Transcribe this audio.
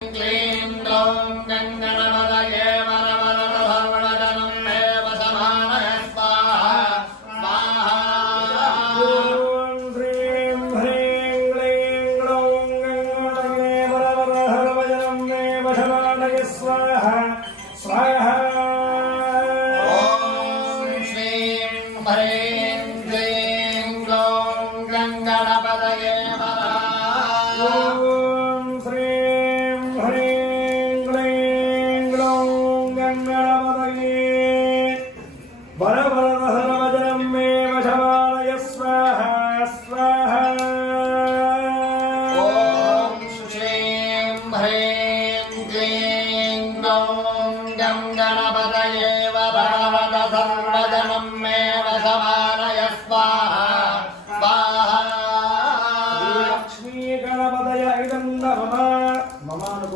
क्लीं ग्लौं गङ्गणपतये वरवरदभवदनं मे वसमानय स्वाहा स्वाहा। ॐ श्रीं ह्रीं क्लीं ग्लौं गङ्गणपतये वरवरदभवदनं मे वसमानय स्वाहा स्वाहा। ॐ श्रीं ह्रीं क्लीं ग्लौं गङ्गणपतये वरवरदहरवदनं मे वशमानय स्वाहा स्वाहा। ॐ श्रीं ह्रीं क्लीं ग्लौं